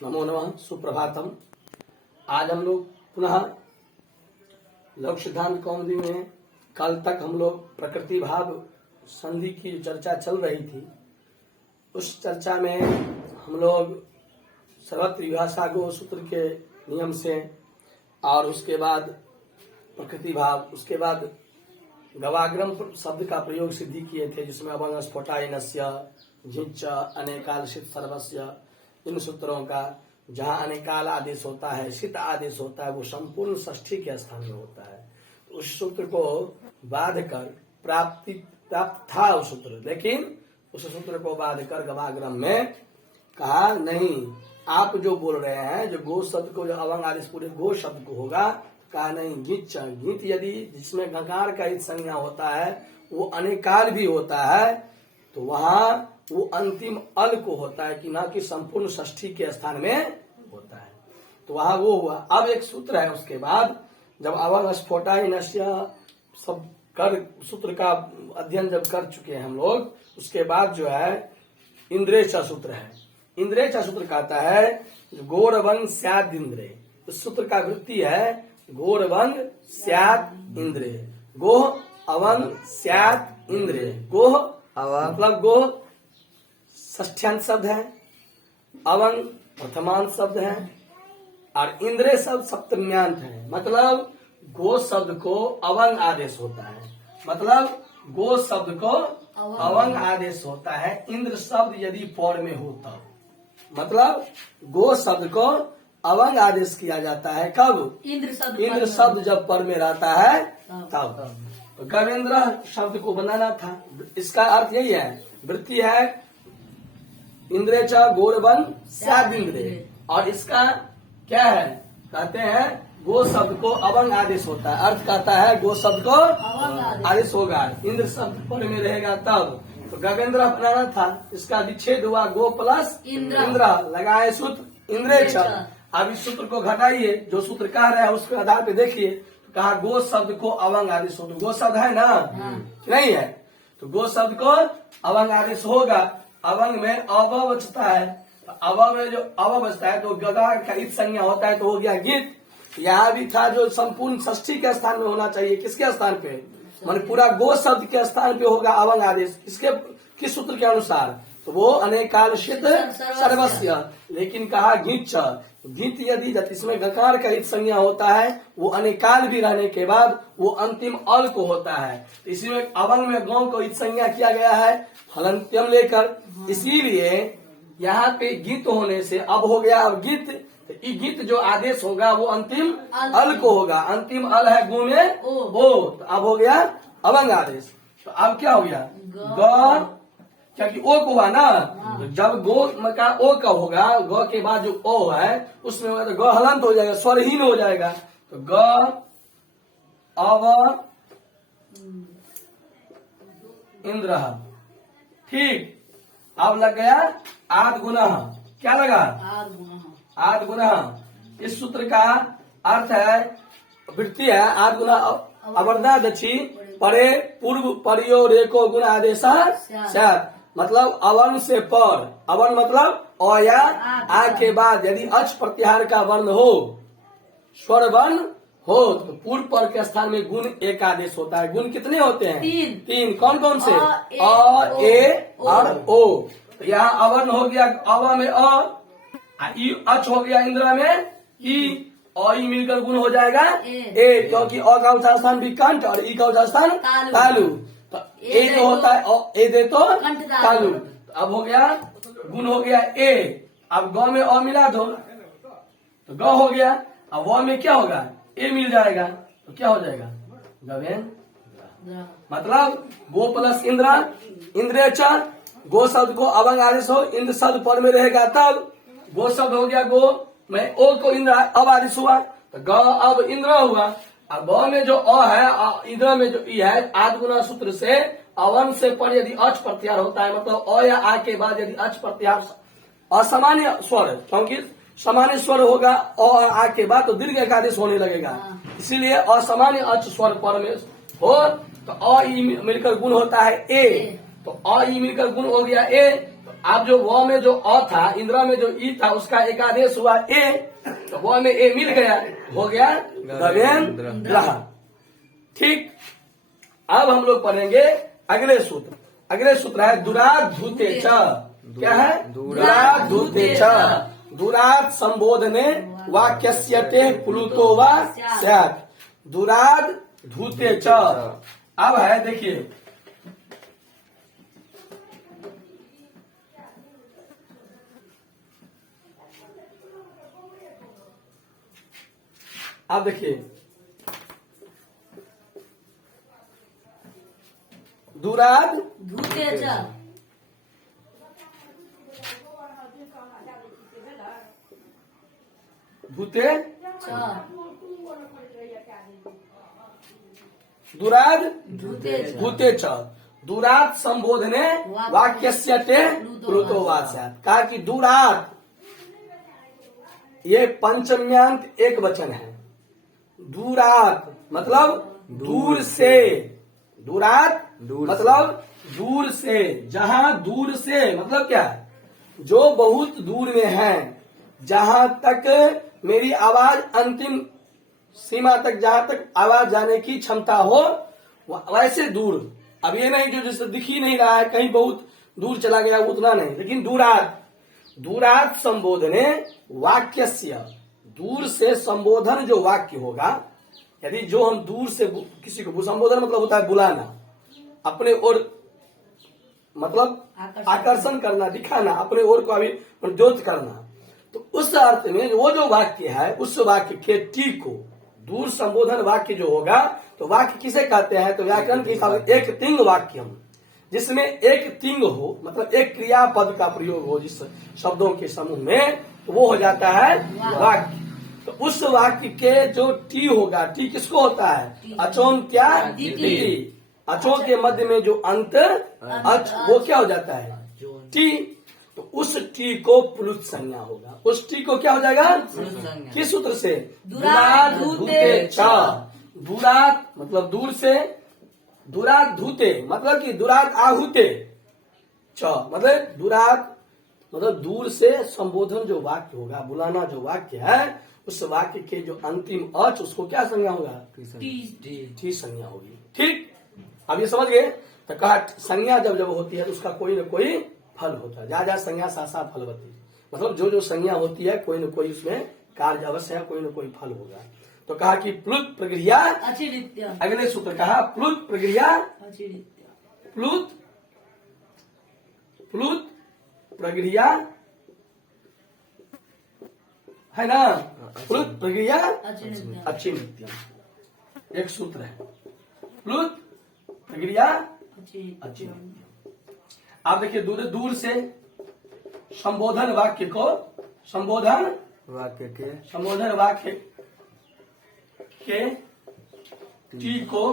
नमो नमः, सुप्रभातम। आज हम लोग पुनः लघु सिद्धांत कौमुदी में कल तक हम लोग प्रकृति भाव संधि की जो चर्चा चल रही थी, उस चर्चा में हम लोग सर्वत्र विभाषागो सूत्र के नियम से और उसके बाद प्रकृति भाव, उसके बाद गवाग्रम शब्द का प्रयोग सिद्धि किए थे, जिसमें अभंग स्फोटायनस्य झिंच अनेकालशित सर्वस्य, इन सूत्रों का जहाँ अनेकाल आदेश होता है, शित आदेश होता है, वो संपूर्ण षष्ठी के स्थान में होता है। तो उस सूत्र को बाध कर प्राप्त था उस सूत्र, लेकिन उस सूत्र को बाध कर गवाग्रम में कहा नहीं, आप जो बोल रहे हैं, जो गो शब्द को, जो अवंग आदेश पूरे गो शब्द को होगा, कहा नहीं, गीत यदि जिसमें गकार का हित संज्ञा होता है वो अनेकाल भी होता है, तो वहां वो अंतिम अल को होता है कि ना कि संपूर्ण षष्ठी के स्थान में होता है। तो वहां वो हुआ। अब एक सूत्र है उसके बाद, जब अवंग स्फोटायनस्य सब कर सूत्र का अध्ययन जब कर चुके हैं हम लोग, उसके बाद जो है इंद्रेचा सूत्र है। इंद्रेचा सूत्र कहता है गोरवंग स्याद इंद्रे। इस सूत्र का वृत्ति है गोरवंग स्याद इंद्रे। गोह अवंग स्याद इंद्रे। गोह मतलब गोह षष्ठ्यांत शब्द है, अवंग प्रथमांत शब्द है और इंद्रे शब्द सप्तम्यांत है। मतलब गो शब्द को अवंग आदेश होता है, मतलब गो शब्द को अवंग आदेश होता है। इंद्र शब्द यदि पौर में हो तब, मतलब गो शब्द को अवंग आदेश किया जाता है कब? इंद्र शब्द जब पर में रहता है तब। तो गवेंद्र शब्द को बनाना था, इसका अर्थ यही है, वृत्ति है इंद्रेचा गोरवन स्याद इंद्रे, और इसका क्या है, कहते हैं गो शब्द को अवंग आदेश होता है। अर्थ कहता है गो शब्द को आदेश होगा, इंद्र शब्द पर में रहेगा तब। तो गवेंद्र बनाना था, इसका विच्छेद हुआ गो प्लस इंद्र, लगाए सूत्र इंद्रेचा। अब इस सूत्र को घटाइए, जो सूत्र कह रहे हैं उसके आधार पे देखिए। तो कहा गो शब्द को अवंग आदेश होगा। गो शब्द है ना, नहीं है, तो गो शब्द को अवंग आदेश होगा। अवंग में अव बचता है, तो अव में जो अव बचता है तो गगा का इत संज्ञा होता है, तो हो गया गीत। यहाँ भी था जो संपूर्ण षष्ठी के स्थान में होना चाहिए, किसके स्थान पे, मान पूरा गो शब्द के स्थान पे होगा अवंग आदेश। किसके, किस सूत्र के अनुसार, तो वो अनेकालशित सर्वस्य। लेकिन कहा गीत, गीत यदि इसमें गकार का हित संज्ञा होता है, वो अनेकाल भी रहने के बाद वो अंतिम अल को होता है। तो इसी में अवंग में गौ को हित संज्ञा किया गया है हलंत्यम लेकर, इसीलिए यहाँ पे गीत होने से अब हो गया अब गीत। तो गीत जो आदेश होगा वो अंतिम अल को होगा। अंतिम अल है गो में ओ, तो अब हो गया अवंग आदेश। तो अब क्या हो गया ग, क्योंकि ओ को हुआ ना, तो जब गो का ओ का होगा, ग के बाद जो ओ है उसमें होगा तो ग हलंत हो जाएगा, स्वरहीन हो जाएगा। तो ग अव इंद्र, ठीक। अब लग गया आद गुना, क्या लगा आद गुना। इस सूत्र का अर्थ है, वृत्ति है आद गुना अवर्धा दक्षी परे पूर्व परियो रेको गुण आदेशा स्यात्। मतलब अवर्ण से पर, अवर्ण मतलब अ या आ के बाद यदि अच प्रत्याहार का वर्ण हो, स्वर वर्ण हो, तो पूर्व पर के स्थान में गुण एक आदेश होता है। गुण कितने होते हैं? तीन। कौन कौन से? अ, ए और ओ। तो यहाँ अवर्ण हो गया अव में अ, अच हो गया इंद्रा में ई, और ई मिलकर गुण हो जाएगा ए, क्योंकि अ का उच्चार स्थान भी कंठ और ई का उच्चार स्थान तालु। तो ए जो होता है ए दे तो तालु। तो अब हो गया गुण हो गया ए। अब ग में अ मिला दो तो ग हो गया। अब व में क्या होगा, ए मिल जाएगा, तो क्या हो जाएगा गवेंद्र। मतलब गो प्लस इंद्रा, इंद्रेचा। गो शब्द को अवंग आदेश हो, इंद्र शब्द पर में रहेगा तब गो शब्द हो गया गो में ओ को इंद्र अब आदेश हुआ, तो ग अब इंद्र हुआ। अब ग में जो अ है, इंद्र में जो ई है, आद गुना सूत्र से अवन से पर यदि अच प्रत्याहार होता है, मतलब अ या आ के बाद यदि अच प्रत्याहार असामान्य स्वर, क्योंकि सामान्य स्वर होगा अ और आ के बाद तो दीर्घ एक आदेश होने लगेगा, इसीलिए असामान्य अच स्वर पर में हो तो अ ई मिलकर गुण होता है ए। तो अ ई मिलकर गुण हो गया ए, तो अब जो व में जो अ था, इंद्रा में जो ई था, उसका एक आदेश हुआ ए, तो व में ए मिल गया, हो गया गवेंद्र। ठीक। अब हम लोग पढ़ेंगे अगले सूत्र। अगले सूत्र है दुरात धूते च। क्या है? दुरात धूते च। दुरात संबोधने वाक्यस्य ते प्लुतो वा स्यात्। दुरात धूते च। अब है देखिए, अब देखिए, दुरात धूते च। धूते च। दुरात धूते च। धूते च। दुरात संबोधने वाक्यस्य ते प्लुतो वा स्यात्। कहा कि दुरात ये पंचम्यांत एक वचन है। दूरात मतलब दूर से। दूरात मतलब दूर से। जहां दूर से मतलब क्या है? जो बहुत दूर में है, जहां तक मेरी आवाज अंतिम सीमा तक, जहां तक आवाज जाने की क्षमता हो, वैसे दूर। अब ये नहीं जो जिससे दिख ही नहीं रहा है, कहीं बहुत दूर चला गया, उतना नहीं, लेकिन दूरात। दूरात संबोधने वाक्यस्य। दूर से संबोधन जो वाक्य होगा, यदि जो हम दूर से किसी को, संबोधन मतलब होता है बुलाना, अपने ओर मतलब आकर्षण करना, दिखाना, अपने ओर को अभी प्रद्योत करना। तो उस अर्थ में वो जो वाक्य है, उस वाक्य के टी को, दूर संबोधन वाक्य जो होगा, तो वाक्य किसे कहते हैं? तो व्याकरण के हिसाब से एक तिंग वाक्यम, जिसमें एक तिंग हो, मतलब एक क्रियापद का प्रयोग हो जिस शब्दों के समूह में, तो वो हो जाता है वाक्य। तो उस वाक्य के जो टी होगा, टी किसको होता है? अचोन्त्या टी। अचों के मध्य में जो अंत अच, वो क्या हो जाता है? टी। तो उस टी को प्लुत संज्ञा होगा। उस टी को क्या हो जाएगा? किस सूत्र से? दुरात धूते च। दुरात मतलब दूर से, दुरात धूते मतलब कि दुरात आहुते च, मतलब दुरात मतलब दूर से संबोधन जो वाक्य होगा, बुलाना जो वाक्य है, उस वाक्य के जो अंतिम अच, उसको क्या संज्ञा होगा? टी संज्ञा होगी। ठीक। अब ये समझ गए? तो कहा संज्ञा जब जब होती है तो उसका कोई न कोई फल होता है। जा जा संज्ञा सासा फलवती, मतलब जो जो संज्ञा होती है, कोई न कोई उसमें कार्य अवश्य है, कोई न कोई फल होगा। तो कहा कि प्लुत प्रक्रिया। अगले सूत्र कहा प्लुत प्रक्रिया। प्लुत प्लुत प्रक्रिया है ना? प्लुत प्रक्रिया अचिनित्यम एक सूत्र है। प्लुत प्रक्रिया अचिनित्यम। आप देखिए, दूर दूर से संबोधन वाक्य को, संबोधन वाक्य के टी को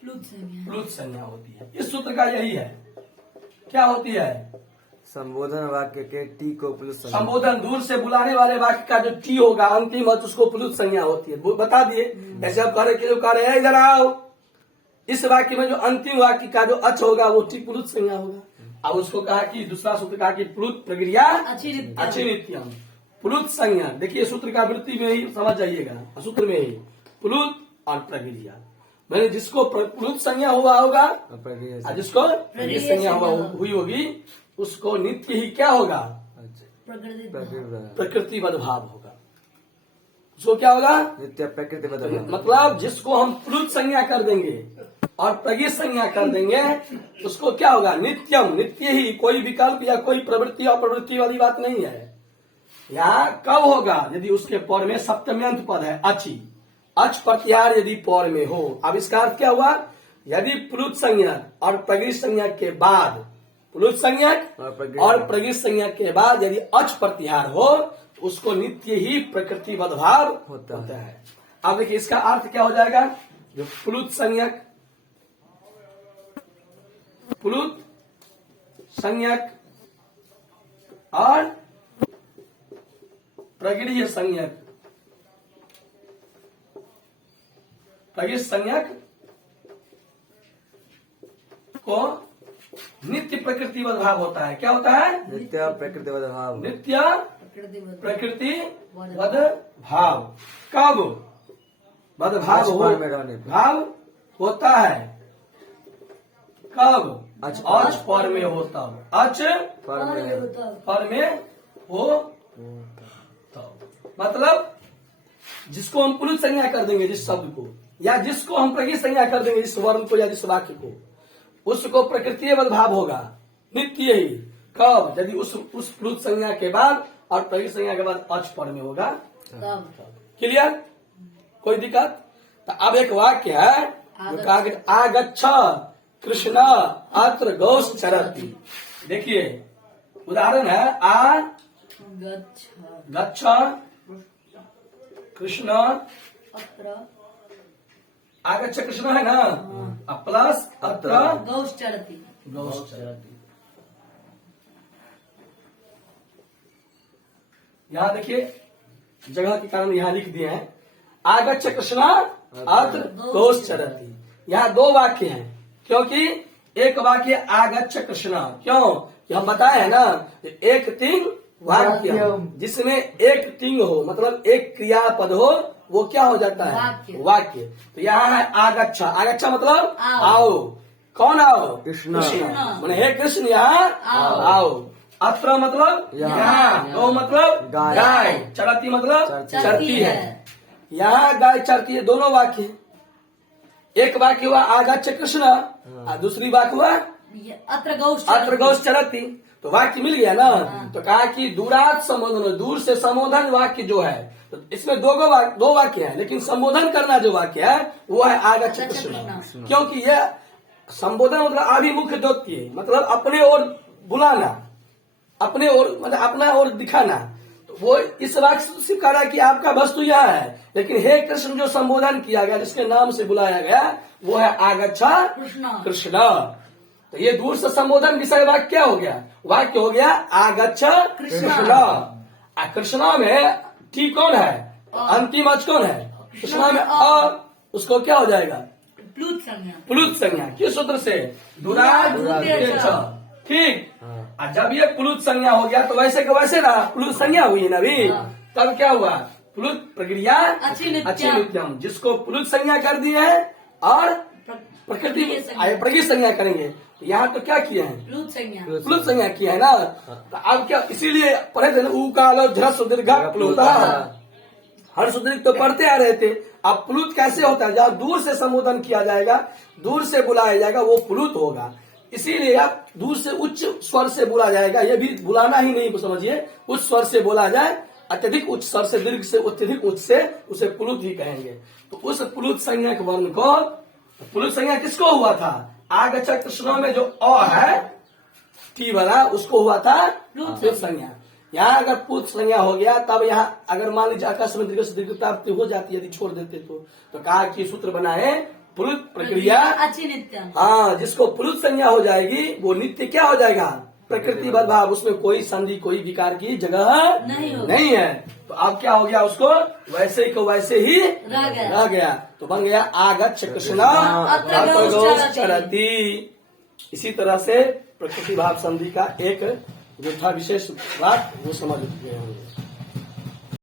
प्लुत संज्ञा होती है। इस सूत्र का यही है। क्या होती है? संबोधन वाक्य के टी को प्लुत संज्ञा। संबोधन दूर से बुलाने वाले वाक्य का जो टी होगा अंतिम अर्थ, उसको प्लुत संज्ञा होती है। बता दिए। ऐसे आप कह रहे इधर आओ, इस वाक्य में जो अंतिम वाक्य का जो अच होगा वो टी प्लुत संज्ञा होगा। अब उसको कहा कि दूसरा सूत्र कहा कि प्लुत प्रक्रिया अचिनित्यम। प्लुत संज्ञा, देखिए सूत्र का वृत्ति में ही समझ जाइएगा, सूत्र में ही प्लुत और प्रक्रिया, मैंने जिसको प्लुत संज्ञा हुआ होगा, जिसको प्रक्रिया संज्ञा हुई होगी, उसको नित्य ही क्या होगा? प्रकृतिवद भाव होगा। उसको क्या होगा? नित्य प्रकृतिवद भाव। मतलब जिसको हम प्लुत संज्ञा कर देंगे और प्रगित संज्ञा कर देंगे, उसको क्या होगा? नित्यम, नित्य ही, कोई विकल्प या कोई प्रवृत्ति और प्रवृत्ति वाली बात नहीं है। यहाँ कब होगा? यदि उसके पौर में सप्तम्यंत पद है अचि, अच प्रत्याहार यदि पौर में हो। अब इसका अर्थ क्या हुआ? यदि प्लुत संज्ञा और प्रगित संज्ञा के बाद, प्लुत संज्ञा और प्रगित संज्ञा के बाद यदि अच प्रत्याहार हो, तो उसको नित्य ही प्रकृतिवद भाव होता है। अब देखिए इसका अर्थ क्या हो जाएगा? जो प्लुत संज्ञक, प्लुत संज्ञक और प्रगीय संज्ञक, प्रगित संज्ञक को नित्य प्रकृतिवद भाव होता है। क्या होता है? नित्य प्रकृतिवद भाव। नित्य प्रकृति बदल। प्रकृतिवद भाव। कब वद भाव हो? अच में रहने पे। भाव होता है कब? अच अच पर में होता हो। अच पर में होता। पर में हो तब। मतलब जिसको हम पुरुष संज्ञा कर देंगे जिस शब्द को, या जिसको हम प्रकृति संज्ञा कर देंगे जिस वर्ण को या जिस वाक्य को, उसको प्रकृति भाव होगा नित्य ही। कब? यदि उस पुरुष संज्ञा के बाद और प्रकृति संज्ञा के बाद अच पर में होगा। तब क्लियर? कोई दिक्कत? तो अब एक वाक्य है जो कहा गया, आगच्छ कृष्ण अत्र गौश चरति। देखिए उदाहरण है, आ गच्छ गच्छ कृष्ण, अत्र आगच्छ कृष्ण है ना, अब प्लस अत्र गौश चरति। गौश चरति। यहाँ देखिए जगह के कारण यहाँ लिख दिए हैं, आगच्छ कृष्ण अत्र गौश चरति। यहाँ दो वाक्य हैं, क्योंकि एक वाक्य आगच्छ कृष्ण, क्यों कि हम बताए हैं ना, एक तिंग वाक्य जिसमें एक तिंग हो, मतलब एक क्रियापद हो, वो क्या हो जाता है? वाक्य। वाक्य। तो यहाँ है आगच्छ। आगच्छ मतलब आओ। आओ। कौन आओ? कृष्ण। माने हे कृष्ण यहाँ आओ। आओ। अत्र मतलब यहाँ। यहाँ। गौ मतलब गाय। गाय। चरती मतलब चरती चरती है। यहाँ गाय चरती है। दोनों वाक्य हैं। एक वाक्य हुआ आगच्छ कृष्ण और दूसरी वाक्य हुआ अत्र गौश अत्र गौश चरती। तो वाक्य मिल गया ना। तो कहा कि दूरात संबोधन, दूर से संबोधन वाक्य जो है, तो इसमें दो वाक्य है, लेकिन संबोधन करना जो वाक्य है वो है आगच्छ कृष्ण। क्योंकि यह संबोधन मतलब आभिमुख्य द्योत्य, मतलब अपने ओर बुलाना, अपने ओर मतलब अपना ओर दिखाना। तो वो इस वाक्य से कह रहा कि आपका वस्तु यह है, लेकिन हे कृष्ण जो संबोधन किया गया, जिसके नाम से बुलाया गया, वो है आगच्छ कृष्ण। तो ये दूर से संबोधन विषय वाक्य क्या हो गया? वाक्य हो गया आगच्छ कृष्ण। कृष्णा में टी कौन है? अंतिम अच कौन है? कृष्णा में अ, उसको क्या हो जाएगा? प्लुत संज्ञा। प्लुत संज्ञा। किस सूत्र से? दुराज ठीक। और जब ये प्लुत संज्ञा हो गया तो वैसे के वैसे रहा, प्लुत संज्ञा हुई ना अभी। तब क्या हुआ? प्लुत प्रक्रिया अचिनित्यम, जिसको प्लुत संज्ञा कर दी है और प्रकृति संज्ञा करेंगे। तो यहाँ तो क्या किए हैं? प्लुत संज्ञा किया है ना। तो अब क्या, इसीलिए पढ़े थे ना, उकालो ध्रस्व दीर्घ प्लुता, हर्ष दीर्घ तो पढ़ते आ रहे थे। अब प्लुत कैसे होता है? जब दूर से संबोधन किया जाएगा, दूर से बुलाया जाएगा, वो प्लुत होगा। इसीलिए आप दूर से उच्च स्वर से बोला जाएगा, ये भी बुलाना ही नहीं समझिए, उच्च स्वर से बोला जाए, अत्यधिक उच्च स्वर से, दीर्घ से, अत्यधिक उच्च से, उसे प्लुत ही कहेंगे। तो उस प्लुत संज्ञा के वर्ण को, प्लुत संज्ञा किसको हुआ था? आगच्छ कृष्ण में जो अ है टी वाला, उसको हुआ था प्लुत संज्ञा। यहाँ अगर प्लुत संज्ञा हो गया, तब यहाँ अगर मान लीजिए आकाश में दीर्घ से दीर्घ प्राप्ति हो जाती है यदि छोड़ देते तो कहा कि सूत्र बना है प्लुत प्रक्रिया अचिनित्यम। हाँ, जिसको प्लुत संज्ञा हो जाएगी वो नित्य क्या हो जाएगा? प्रकृति बल भाव। उसमें कोई संधि, कोई विकार की जगह नहीं है। तो अब क्या हो गया? उसको वैसे ही को वैसे ही रह गया। तो बन गया आगच्छ कृष्ण अत्र गौश चरति। इसी तरह से प्रकृति भाव संधि का एक जो था विशेष बात, वो समझ गए होंगे।